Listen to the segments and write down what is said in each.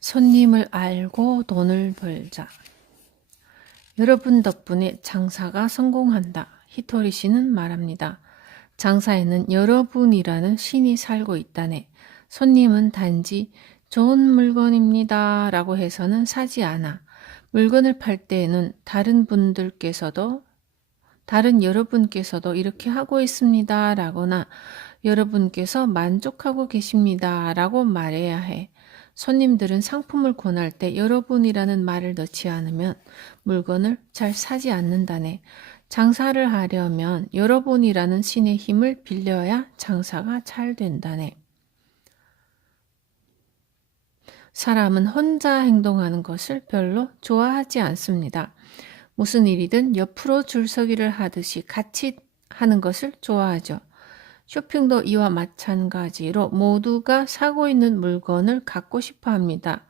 손님을 알고 돈을 벌자. 여러분 덕분에 장사가 성공한다. 히토리 씨는 말합니다. 장사에는 여러분이라는 신이 살고 있다네. 손님은 단지 좋은 물건입니다. 라고 해서는 사지 않아. 물건을 팔 때에는 다른 분들께서도 다른 여러분께서도 이렇게 하고 있습니다. 라거나 여러분께서 만족하고 계십니다. 라고 말해야 해. 손님들은 상품을 권할 때 여러분이라는 말을 넣지 않으면 물건을 잘 사지 않는다네. 장사를 하려면 여러분이라는 신의 힘을 빌려야 장사가 잘 된다네. 사람은 혼자 행동하는 것을 별로 좋아하지 않습니다. 무슨 일이든 옆으로 줄서기를 하듯이 같이 하는 것을 좋아하죠. 쇼핑도 이와 마찬가지로 모두가 사고 있는 물건을 갖고 싶어 합니다.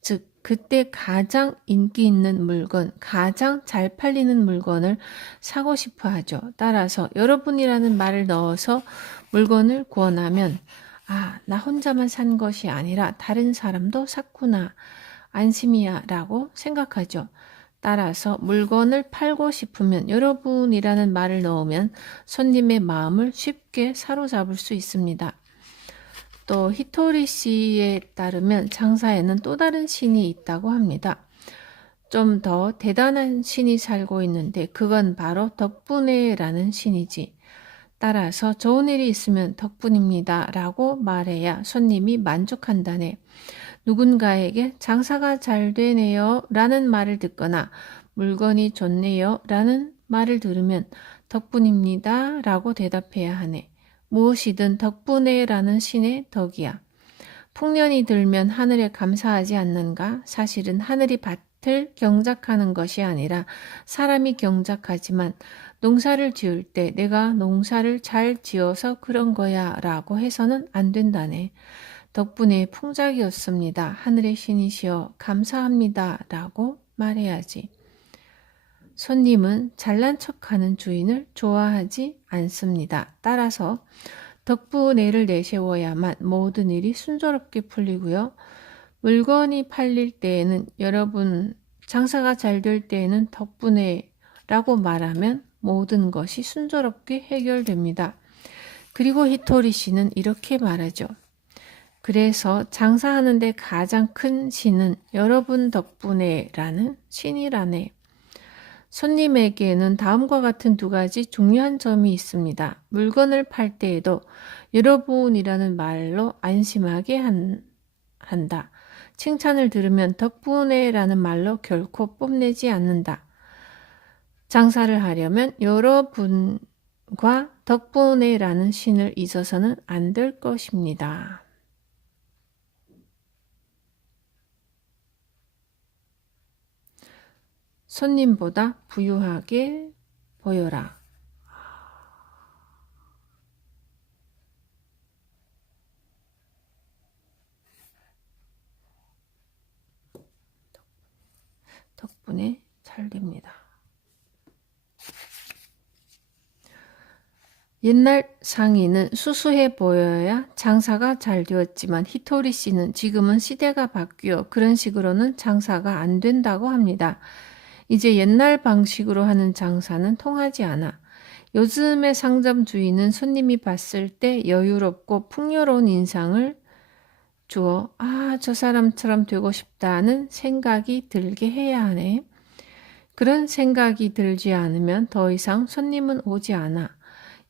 즉, 그때 가장 인기 있는 물건, 가장 잘 팔리는 물건을 사고 싶어 하죠. 따라서 여러분이라는 말을 넣어서 물건을 구원하면, 아, 나 혼자만 산 것이 아니라 다른 사람도 샀구나. 안심이야. 라고 생각하죠. 따라서 물건을 팔고 싶으면 여러분이라는 말을 넣으면 손님의 마음을 쉽게 사로잡을 수 있습니다. 또 히토리 씨에 따르면 장사에는 또 다른 신이 있다고 합니다. 좀 더 대단한 신이 살고 있는데 그건 바로 덕분에라는 신이지. 따라서 좋은 일이 있으면 덕분입니다. 라고 말해야 손님이 만족한다네. 누군가에게 장사가 잘 되네요 라는 말을 듣거나 물건이 좋네요 라는 말을 들으면 덕분입니다 라고 대답해야 하네. 무엇이든 덕분에 라는 신의 덕이야. 풍년이 들면 하늘에 감사하지 않는가? 사실은 하늘이 밭을 경작하는 것이 아니라 사람이 경작하지만 농사를 지을 때 내가 농사를 잘 지어서 그런 거야 라고 해서는 안 된다네. 덕분에 풍작이었습니다. 하늘의 신이시여 감사합니다. 라고 말해야지. 손님은 잘난 척하는 주인을 좋아하지 않습니다. 따라서 덕분에를 내세워야만 모든 일이 순조롭게 풀리고요. 물건이 팔릴 때에는 여러분 장사가 잘 될 때에는 덕분에 라고 말하면 모든 것이 순조롭게 해결됩니다. 그리고 히토리 씨는 이렇게 말하죠. 그래서 장사하는데 가장 큰 신은 여러분 덕분에 라는 신이라네. 손님에게는 다음과 같은 두 가지 중요한 점이 있습니다. 물건을 팔 때에도 여러분이라는 말로 안심하게 한, 한다. 칭찬을 들으면 덕분에 라는 말로 결코 뽐내지 않는다. 장사를 하려면 여러분과 덕분에 라는 신을 잊어서는 안 될 것입니다. 손님보다 부유하게 보여라. 덕분에 잘 됩니다. 옛날 상인은 수수해 보여야 장사가 잘 되었지만 히토리 씨는 지금은 시대가 바뀌어 그런 식으로는 장사가 안 된다고 합니다. 이제 옛날 방식으로 하는 장사는 통하지 않아. 요즘의 상점 주인은 손님이 봤을 때 여유롭고 풍요로운 인상을 주어, 아, 저 사람처럼 되고 싶다는 생각이 들게 해야 하네. 그런 생각이 들지 않으면 더 이상 손님은 오지 않아.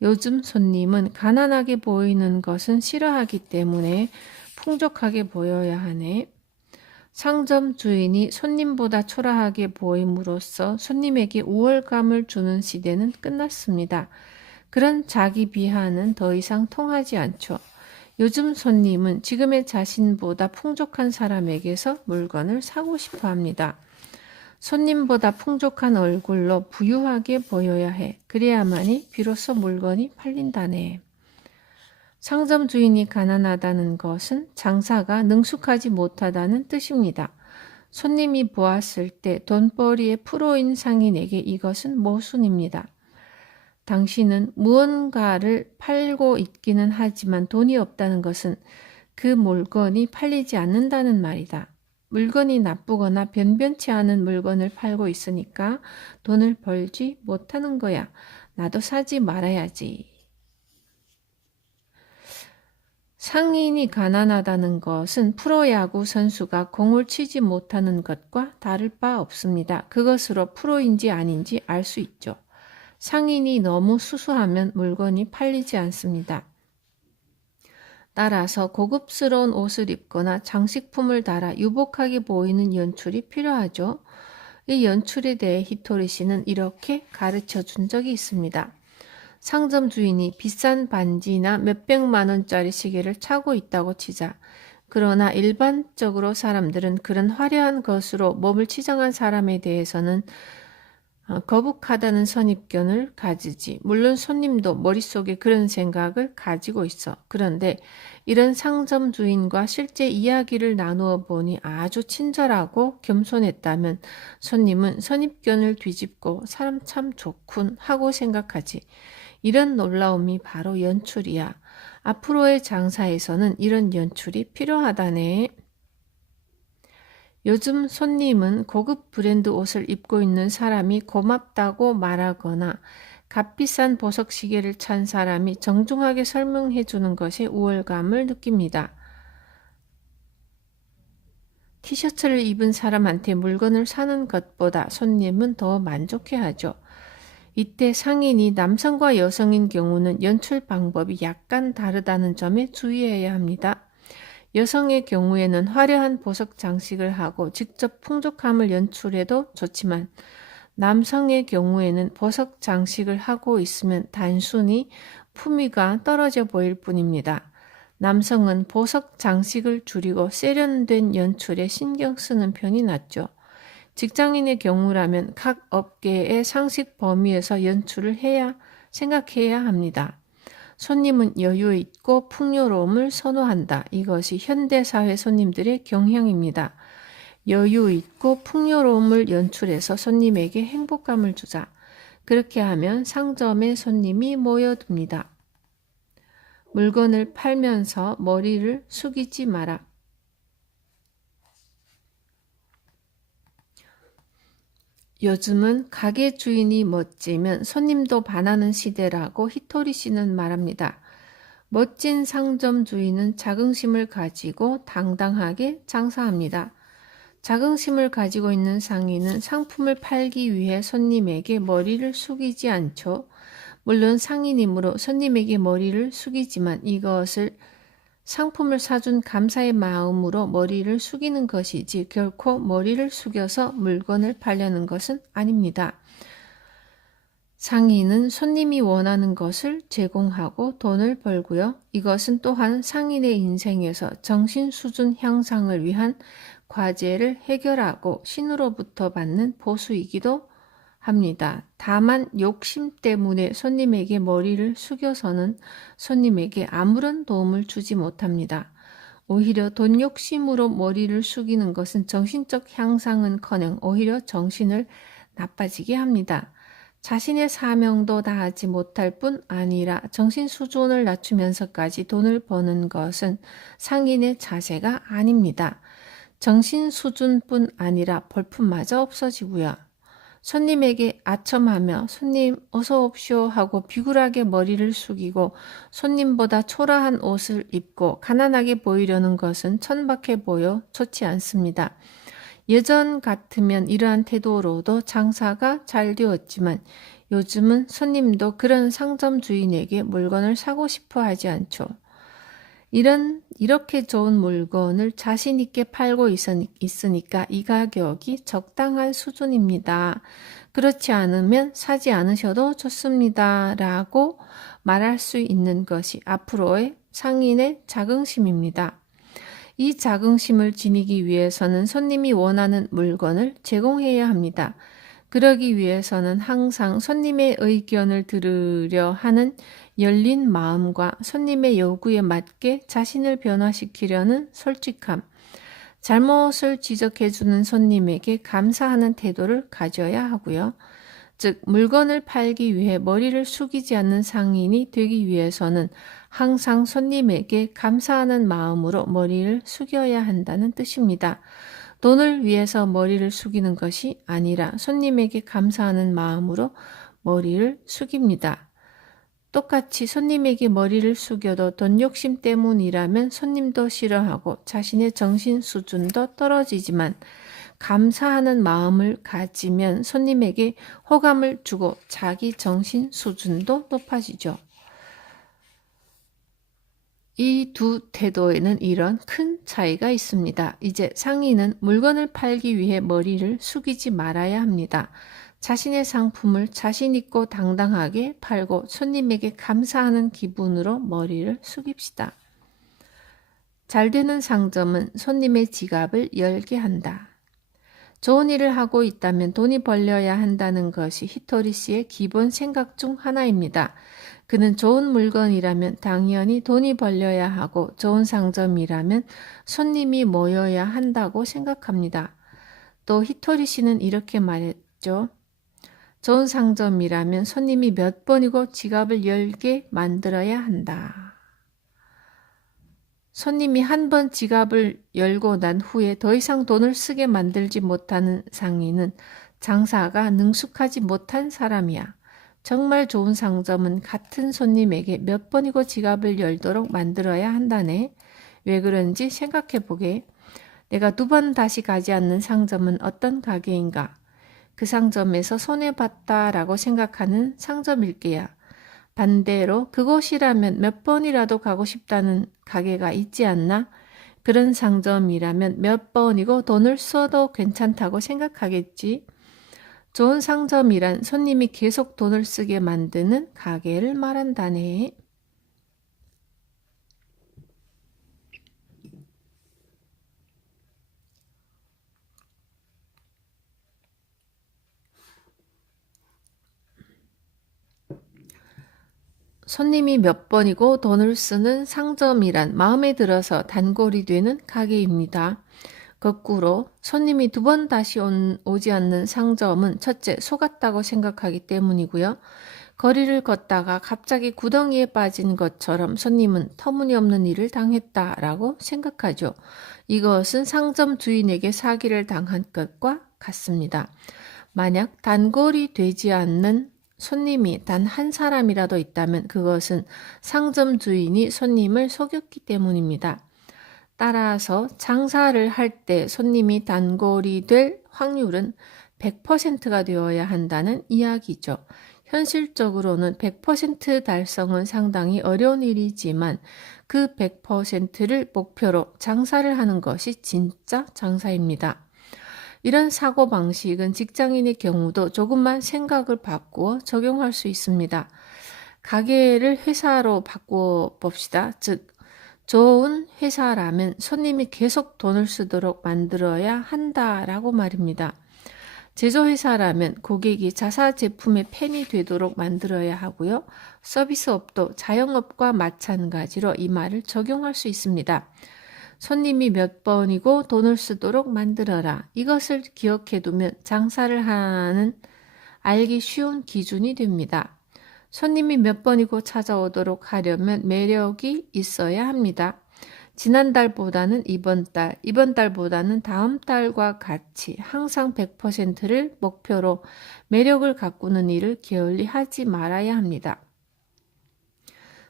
요즘 손님은 가난하게 보이는 것은 싫어하기 때문에 풍족하게 보여야 하네. 상점 주인이 손님보다 초라하게 보임으로써 손님에게 우월감을 주는 시대는 끝났습니다. 그런 자기 비하는 더 이상 통하지 않죠. 요즘 손님은 지금의 자신보다 풍족한 사람에게서 물건을 사고 싶어 합니다. 손님보다 풍족한 얼굴로 부유하게 보여야 해. 그래야만이 비로소 물건이 팔린다네. 상점 주인이 가난하다는 것은 장사가 능숙하지 못하다는 뜻입니다. 손님이 보았을 때 돈벌이의 프로인 상인에게 이것은 모순입니다. 당신은 무언가를 팔고 있기는 하지만 돈이 없다는 것은 그 물건이 팔리지 않는다는 말이다. 물건이 나쁘거나 변변치 않은 물건을 팔고 있으니까 돈을 벌지 못하는 거야. 나도 사지 말아야지. 상인이 가난하다는 것은 프로야구 선수가 공을 치지 못하는 것과 다를 바 없습니다. 그것으로 프로인지 아닌지 알 수 있죠. 상인이 너무 수수하면 물건이 팔리지 않습니다. 따라서 고급스러운 옷을 입거나 장식품을 달아 유복하게 보이는 연출이 필요하죠. 이 연출에 대해 히토리 씨는 이렇게 가르쳐 준 적이 있습니다. 상점 주인이 비싼 반지나 몇백만 원짜리 시계를 차고 있다고 치자. 그러나 일반적으로 사람들은 그런 화려한 것으로 몸을 치장한 사람에 대해서는 어, 거북하다는 선입견을 가지지. 물론 손님도 머릿속에 그런 생각을 가지고 있어. 그런데 이런 상점 주인과 실제 이야기를 나누어 보니 아주 친절하고 겸손했다면 손님은 선입견을 뒤집고 사람 참 좋군 하고 생각하지. 이런 놀라움이 바로 연출이야. 앞으로의 장사에서는 이런 연출이 필요하다네. 요즘 손님은 고급 브랜드 옷을 입고 있는 사람이 고맙다고 말하거나 값비싼 보석 시계를 찬 사람이 정중하게 설명해 주는 것에 우월감을 느낍니다. 티셔츠를 입은 사람한테 물건을 사는 것보다 손님은 더 만족해 하죠. 이때 상인이 남성과 여성인 경우는 연출 방법이 약간 다르다는 점에 주의해야 합니다. 여성의 경우에는 화려한 보석 장식을 하고 직접 풍족함을 연출해도 좋지만 남성의 경우에는 보석 장식을 하고 있으면 단순히 품위가 떨어져 보일 뿐입니다. 남성은 보석 장식을 줄이고 세련된 연출에 신경 쓰는 편이 낫죠. 직장인의 경우라면 각 업계의 상식 범위에서 연출을 해야 생각해야 합니다. 손님은 여유 있고 풍요로움을 선호한다. 이것이 현대사회 손님들의 경향입니다. 여유 있고 풍요로움을 연출해서 손님에게 행복감을 주자. 그렇게 하면 상점에 손님이 모여듭니다. 물건을 팔면서 머리를 숙이지 마라. 요즘은 가게 주인이 멋지면 손님도 반하는 시대라고 히토리 씨는 말합니다. 멋진 상점 주인은 자긍심을 가지고 당당하게 장사합니다. 자긍심을 가지고 있는 상인은 상품을 팔기 위해 손님에게 머리를 숙이지 않죠. 물론 상인이므로 손님에게 머리를 숙이지만 이것을 상품을 사준 감사의 마음으로 머리를 숙이는 것이지 결코 머리를 숙여서 물건을 팔려는 것은 아닙니다. 상인은 손님이 원하는 것을 제공하고 돈을 벌고요. 이것은 또한 상인의 인생에서 정신 수준 향상을 위한 과제를 해결하고 신으로부터 받는 보수이기도 합니다. 다만 욕심 때문에 손님에게 머리를 숙여서는 손님에게 아무런 도움을 주지 못합니다. 오히려 돈 욕심으로 머리를 숙이는 것은 정신적 향상은 커녕 오히려 정신을 나빠지게 합니다. 자신의 사명도 다하지 못할 뿐 아니라 정신 수준을 낮추면서까지 돈을 버는 것은 상인의 자세가 아닙니다. 정신 수준뿐 아니라 벌품마저 없어지고요. 손님에게 아첨하며 손님 어서 옵쇼 하고 비굴하게 머리를 숙이고 손님보다 초라한 옷을 입고 가난하게 보이려는 것은 천박해 보여 좋지 않습니다. 예전 같으면 이러한 태도로도 장사가 잘 되었지만 요즘은 손님도 그런 상점 주인에게 물건을 사고 싶어 하지 않죠. 이런 이렇게 좋은 물건을 자신 있게 팔고 있으니까 이 가격이 적당한 수준입니다. 그렇지 않으면 사지 않으셔도 좋습니다. 라고 말할 수 있는 것이 앞으로의 상인의 자긍심입니다. 이 자긍심을 지니기 위해서는 손님이 원하는 물건을 제공해야 합니다. 그러기 위해서는 항상 손님의 의견을 들으려 하는 열린 마음과 손님의 요구에 맞게 자신을 변화시키려는 솔직함, 잘못을 지적해주는 손님에게 감사하는 태도를 가져야 하고요. 즉, 물건을 팔기 위해 머리를 숙이지 않는 상인이 되기 위해서는 항상 손님에게 감사하는 마음으로 머리를 숙여야 한다는 뜻입니다. 돈을 위해서 머리를 숙이는 것이 아니라 손님에게 감사하는 마음으로 머리를 숙입니다. 똑같이 손님에게 머리를 숙여도 돈 욕심 때문이라면 손님도 싫어하고 자신의 정신 수준도 떨어지지만 감사하는 마음을 가지면 손님에게 호감을 주고 자기 정신 수준도 높아지죠. 이 두 태도에는 이런 큰 차이가 있습니다. 이제 상인은 물건을 팔기 위해 머리를 숙이지 말아야 합니다. 자신의 상품을 자신있고 당당하게 팔고 손님에게 감사하는 기분으로 머리를 숙입시다. 잘 되는 상점은 손님의 지갑을 열게 한다. 좋은 일을 하고 있다면 돈이 벌려야 한다는 것이 히토리 씨의 기본 생각 중 하나입니다. 그는 좋은 물건이라면 당연히 돈이 벌려야 하고 좋은 상점이라면 손님이 모여야 한다고 생각합니다. 또 히토리 씨는 이렇게 말했죠. 좋은 상점이라면 손님이 몇 번이고 지갑을 열게 만들어야 한다. 손님이 한 번 지갑을 열고 난 후에 더 이상 돈을 쓰게 만들지 못하는 상인은 장사가 능숙하지 못한 사람이야. 정말 좋은 상점은 같은 손님에게 몇 번이고 지갑을 열도록 만들어야 한다네. 왜 그런지 생각해 보게. 내가 두 번 다시 가지 않는 상점은 어떤 가게인가? 그 상점에서 손해봤다라고 생각하는 상점일게야. 반대로 그곳이라면 몇 번이라도 가고 싶다는 가게가 있지 않나? 그런 상점이라면 몇 번이고 돈을 써도 괜찮다고 생각하겠지. 좋은 상점이란 손님이 계속 돈을 쓰게 만드는 가게를 말한다네. 손님이 몇 번이고 돈을 쓰는 상점이란 마음에 들어서 단골이 되는 가게입니다. 거꾸로 손님이 두 번 다시 온, 오지 않는 상점은 첫째 속았다고 생각하기 때문이고요. 거리를 걷다가 갑자기 구덩이에 빠진 것처럼 손님은 터무니없는 일을 당했다라고 생각하죠. 이것은 상점 주인에게 사기를 당한 것과 같습니다. 만약 단골이 되지 않는 손님이 단 한 사람이라도 있다면 그것은 상점 주인이 손님을 속였기 때문입니다. 따라서 장사를 할 때 손님이 단골이 될 확률은 100%가 되어야 한다는 이야기죠. 현실적으로는 100% 달성은 상당히 어려운 일이지만 그 100%를 목표로 장사를 하는 것이 진짜 장사입니다. 이런 사고방식은 직장인의 경우도 조금만 생각을 바꾸어 적용할 수 있습니다. 가게를 회사로 바꾸어 봅시다. 즉, 좋은 회사라면 손님이 계속 돈을 쓰도록 만들어야 한다라고 말입니다. 제조회사라면 고객이 자사 제품의 팬이 되도록 만들어야 하고요. 서비스업도 자영업과 마찬가지로 이 말을 적용할 수 있습니다. 손님이 몇 번이고 돈을 쓰도록 만들어라. 이것을 기억해 두면 장사를 하는 알기 쉬운 기준이 됩니다. 손님이 몇 번이고 찾아오도록 하려면 매력이 있어야 합니다. 지난달보다는 이번 달, 이번 달보다는 다음 달과 같이 항상 100%를 목표로 매력을 가꾸는 일을 게을리 하지 말아야 합니다.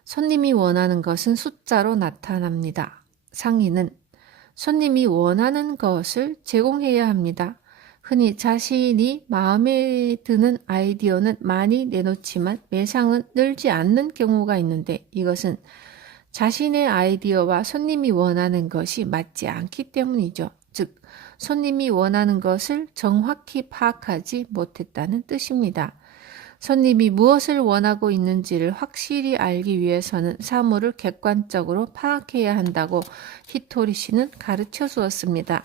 손님이 원하는 것은 숫자로 나타납니다. 상인은 손님이 원하는 것을 제공해야 합니다. 흔히 자신이 마음에 드는 아이디어는 많이 내놓지만 매상은 늘지 않는 경우가 있는데 이것은 자신의 아이디어와 손님이 원하는 것이 맞지 않기 때문이죠. 즉, 손님이 원하는 것을 정확히 파악하지 못했다는 뜻입니다. 손님이 무엇을 원하고 있는지를 확실히 알기 위해서는 사물을 객관적으로 파악해야 한다고 히토리 씨는 가르쳐 주었습니다.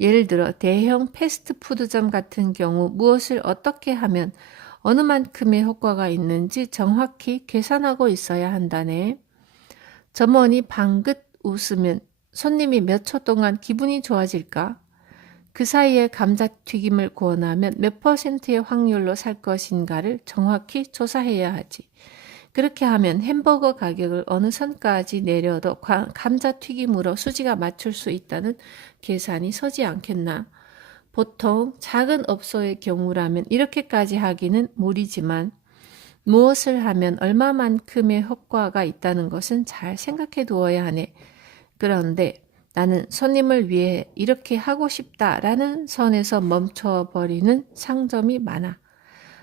예를 들어 대형 패스트푸드점 같은 경우 무엇을 어떻게 하면 어느 만큼의 효과가 있는지 정확히 계산하고 있어야 한다네. 점원이 방긋 웃으면 손님이 몇 초 동안 기분이 좋아질까? 그 사이에 감자튀김을 구워나면 몇 퍼센트의 확률로 살 것인가를 정확히 조사해야 하지. 그렇게 하면 햄버거 가격을 어느 선까지 내려도 감자튀김으로 수지가 맞출 수 있다는 계산이 서지 않겠나. 보통 작은 업소의 경우라면 이렇게까지 하기는 무리지만 무엇을 하면 얼마만큼의 효과가 있다는 것은 잘 생각해 두어야 하네. 그런데 나는 손님을 위해 이렇게 하고 싶다라는 선에서 멈춰버리는 상점이 많아.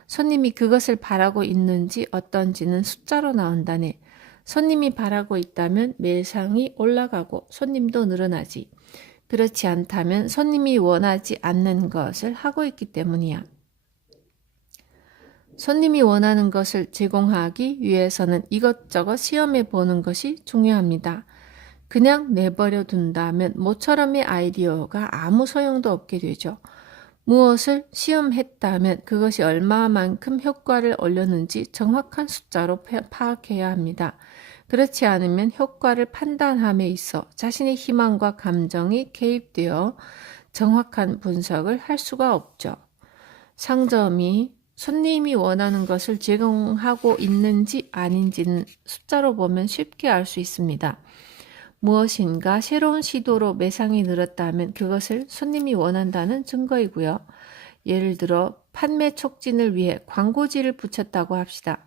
손님이 그것을 바라고 있는지 어떤지는 숫자로 나온다네. 손님이 바라고 있다면 매상이 올라가고 손님도 늘어나지. 그렇지 않다면 손님이 원하지 않는 것을 하고 있기 때문이야. 손님이 원하는 것을 제공하기 위해서는 이것저것 시험해 보는 것이 중요합니다. 그냥 내버려 둔다면 모처럼의 아이디어가 아무 소용도 없게 되죠. 무엇을 시험했다면 그것이 얼마만큼 효과를 올렸는지 정확한 숫자로 파악해야 합니다. 그렇지 않으면 효과를 판단함에 있어 자신의 희망과 감정이 개입되어 정확한 분석을 할 수가 없죠. 상점이 손님이 원하는 것을 제공하고 있는지 아닌지는 숫자로 보면 쉽게 알 수 있습니다. 무엇인가 새로운 시도로 매상이 늘었다면 그것을 손님이 원한다는 증거이고요. 예를 들어 판매 촉진을 위해 광고지를 붙였다고 합시다.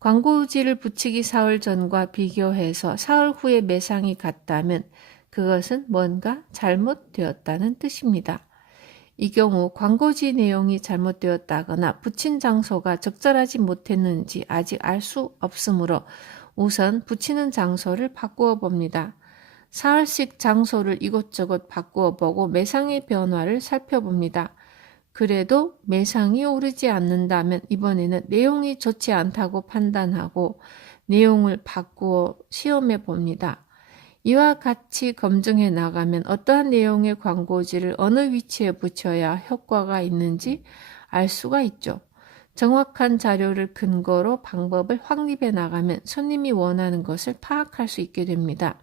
광고지를 붙이기 사흘 전과 비교해서 사흘 후에 매상이 같다면 그것은 뭔가 잘못되었다는 뜻입니다. 이 경우 광고지 내용이 잘못되었다거나 붙인 장소가 적절하지 못했는지 아직 알 수 없으므로 우선 붙이는 장소를 바꾸어 봅니다. 사흘씩 장소를 이곳저곳 바꾸어 보고 매상의 변화를 살펴봅니다. 그래도 매상이 오르지 않는다면 이번에는 내용이 좋지 않다고 판단하고 내용을 바꾸어 시험해 봅니다. 이와 같이 검증해 나가면 어떠한 내용의 광고지를 어느 위치에 붙여야 효과가 있는지 알 수가 있죠. 정확한 자료를 근거로 방법을 확립해 나가면 손님이 원하는 것을 파악할 수 있게 됩니다.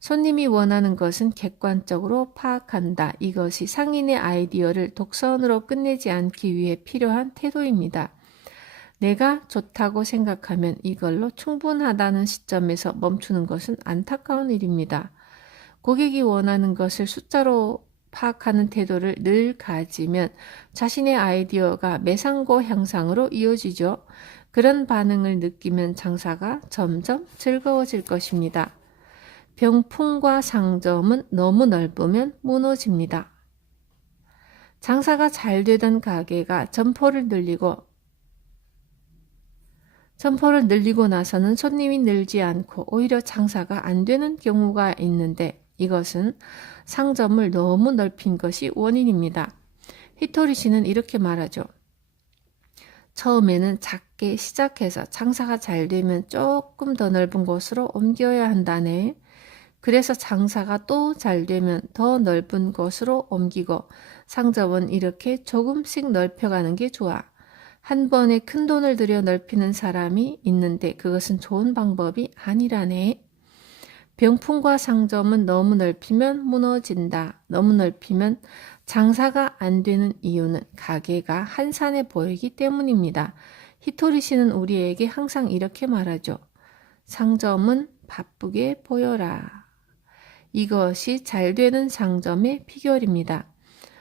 손님이 원하는 것은 객관적으로 파악한다. 이것이 상인의 아이디어를 독선으로 끝내지 않기 위해 필요한 태도입니다. 내가 좋다고 생각하면 이걸로 충분하다는 시점에서 멈추는 것은 안타까운 일입니다. 고객이 원하는 것을 숫자로 파악하는 태도를 늘 가지면 자신의 아이디어가 매상고 향상으로 이어지죠. 그런 반응을 느끼면 장사가 점점 즐거워질 것입니다. 병풍과 상점은 너무 넓으면 무너집니다. 장사가 잘 되던 가게가 점포를 늘리고 점포를 늘리고 나서는 손님이 늘지 않고 오히려 장사가 안 되는 경우가 있는데 이것은 상점을 너무 넓힌 것이 원인입니다. 히토리 씨는 이렇게 말하죠. 처음에는 작게 시작해서 장사가 잘 되면 조금 더 넓은 곳으로 옮겨야 한다네. 그래서 장사가 또 잘 되면 더 넓은 곳으로 옮기고 상점은 이렇게 조금씩 넓혀가는 게 좋아. 한 번에 큰 돈을 들여 넓히는 사람이 있는데 그것은 좋은 방법이 아니라네. 병풍과 상점은 너무 넓히면 무너진다. 너무 넓히면 장사가 안 되는 이유는 가게가 한산해 보이기 때문입니다. 히토리 씨는 우리에게 항상 이렇게 말하죠. 상점은 바쁘게 보여라. 이것이 잘 되는 상점의 비결입니다.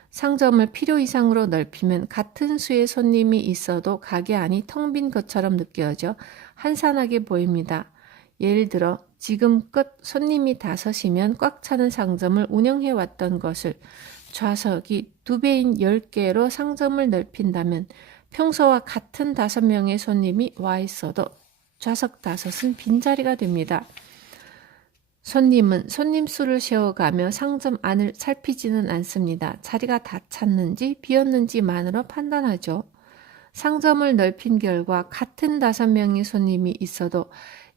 상점을 필요 이상으로 넓히면 같은 수의 손님이 있어도 가게 안이 텅 빈 것처럼 느껴져 한산하게 보입니다. 예를 들어 지금껏 손님이 다섯이면 꽉 차는 상점을 운영해 왔던 것을 좌석이 두 배인 10개로 상점을 넓힌다면 평소와 같은 다섯 명의 손님이 와 있어도 좌석 다섯은 빈자리가 됩니다. 손님은 손님 수를 세어가며 상점 안을 살피지는 않습니다. 자리가 다 찼는지 비었는지만으로 판단하죠. 상점을 넓힌 결과 같은 다섯 명의 손님이 있어도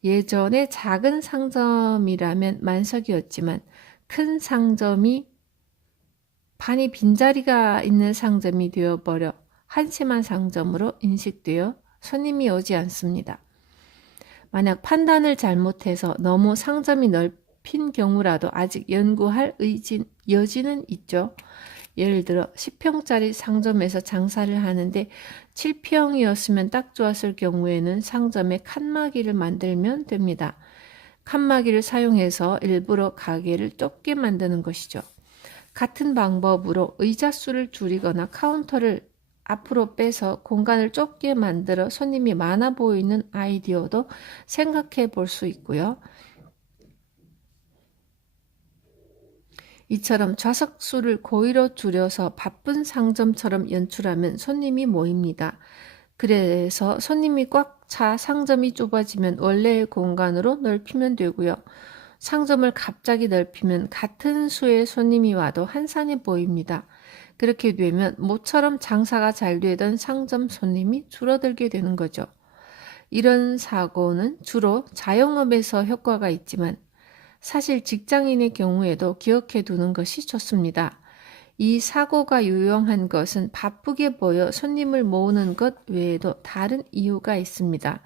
예전에 작은 상점이라면 만석이었지만 큰 상점이 반이 빈자리가 있는 상점이 되어버려 한심한 상점으로 인식되어 손님이 오지 않습니다. 만약 판단을 잘못해서 너무 상점이 넓힌 경우라도 아직 연구할 의진, 여지는 있죠. 예를 들어 10평짜리 상점에서 장사를 하는데 7평이었으면 딱 좋았을 경우에는 상점에 칸막이를 만들면 됩니다. 칸막이를 사용해서 일부러 가게를 좁게 만드는 것이죠. 같은 방법으로 의자 수를 줄이거나 카운터를 앞으로 빼서 공간을 좁게 만들어 손님이 많아 보이는 아이디어도 생각해 볼 수 있고요. 이처럼 좌석 수를 고의로 줄여서 바쁜 상점처럼 연출하면 손님이 모입니다. 그래서 손님이 꽉 차 상점이 좁아지면 원래의 공간으로 넓히면 되고요. 상점을 갑자기 넓히면 같은 수의 손님이 와도 한산해 보입니다. 그렇게 되면 모처럼 장사가 잘 되던 상점 손님이 줄어들게 되는 거죠. 이런 사고는 주로 자영업에서 효과가 있지만 사실 직장인의 경우에도 기억해 두는 것이 좋습니다. 이 사고가 유용한 것은 바쁘게 보여 손님을 모으는 것 외에도 다른 이유가 있습니다.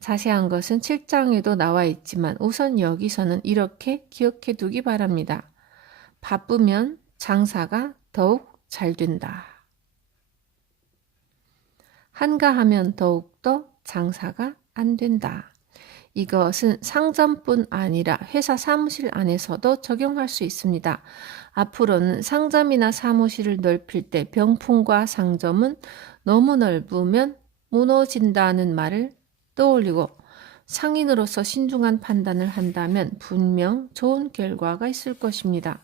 자세한 것은 7장에도 나와 있지만 우선 여기서는 이렇게 기억해 두기 바랍니다. 바쁘면 장사가 더욱 잘 된다. 한가하면 더욱더 장사가 안 된다. 이것은 상점뿐 아니라 회사 사무실 안에서도 적용할 수 있습니다. 앞으로는 상점이나 사무실을 넓힐 때 병풍과 상점은 너무 넓으면 무너진다는 말을 떠올리고 상인으로서 신중한 판단을 한다면 분명 좋은 결과가 있을 것입니다.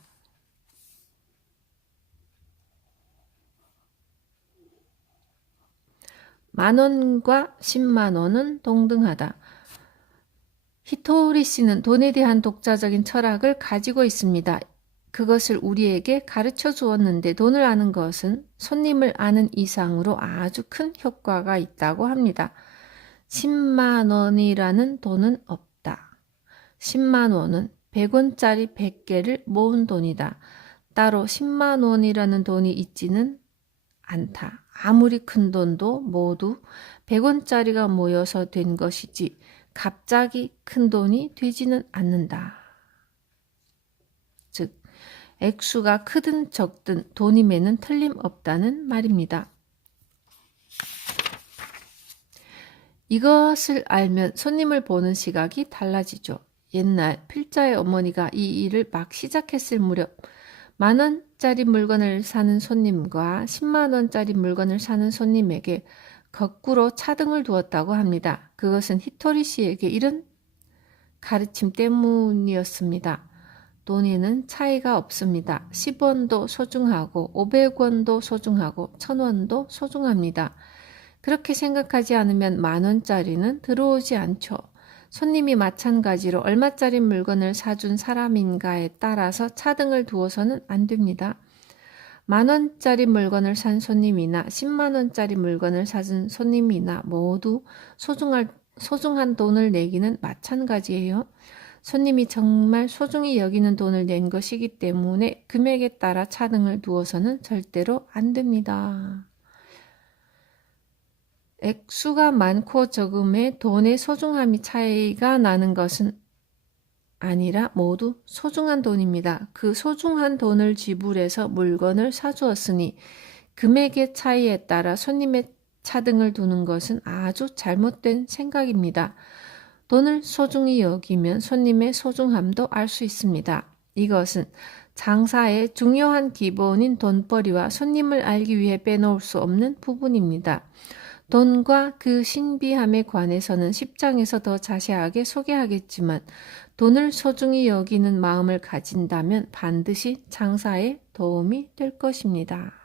만 원과 10만 원은 동등하다. 히토리 씨는 돈에 대한 독자적인 철학을 가지고 있습니다. 그것을 우리에게 가르쳐 주었는데 돈을 아는 것은 손님을 아는 이상으로 아주 큰 효과가 있다고 합니다. 10만 원이라는 돈은 없다. 10만 원은 100원짜리 100개를 모은 돈이다. 따로 10만 원이라는 돈이 있지는 않다. 아무리 큰 돈도 모두 100원짜리가 모여서 된 것이지 갑자기 큰 돈이 되지는 않는다. 즉, 액수가 크든 적든 돈임에는 틀림없다는 말입니다. 이것을 알면 손님을 보는 시각이 달라지죠. 옛날 필자의 어머니가 이 일을 막 시작했을 무렵 만 원짜리 물건을 사는 손님과 10만 원짜리 물건을 사는 손님에게 거꾸로 차등을 두었다고 합니다. 그것은 히토리 씨에게 이런 가르침 때문이었습니다. 돈에는 차이가 없습니다. 10원도 소중하고 500원도 소중하고 1000원도 소중합니다. 그렇게 생각하지 않으면 만원짜리는 들어오지 않죠. 손님이 마찬가지로 얼마짜리 물건을 사준 사람인가에 따라서 차등을 두어서는 안 됩니다. 만 원짜리 물건을 산 손님이나 10만 원짜리 물건을 사준 손님이나 모두 소중할, 소중한 돈을 내기는 마찬가지예요. 손님이 정말 소중히 여기는 돈을 낸 것이기 때문에 금액에 따라 차등을 두어서는 절대로 안 됩니다. 액수가 많고 적음에 돈의 소중함이 차이가 나는 것은 아니라 모두 소중한 돈입니다. 그 소중한 돈을 지불해서 물건을 사주었으니 금액의 차이에 따라 손님의 차등을 두는 것은 아주 잘못된 생각입니다. 돈을 소중히 여기면 손님의 소중함도 알 수 있습니다. 이것은 장사의 중요한 기본인 돈벌이와 손님을 알기 위해 빼놓을 수 없는 부분입니다. 돈과 그 신비함에 관해서는 10장에서 더 자세하게 소개하겠지만 돈을 소중히 여기는 마음을 가진다면 반드시 장사에 도움이 될 것입니다.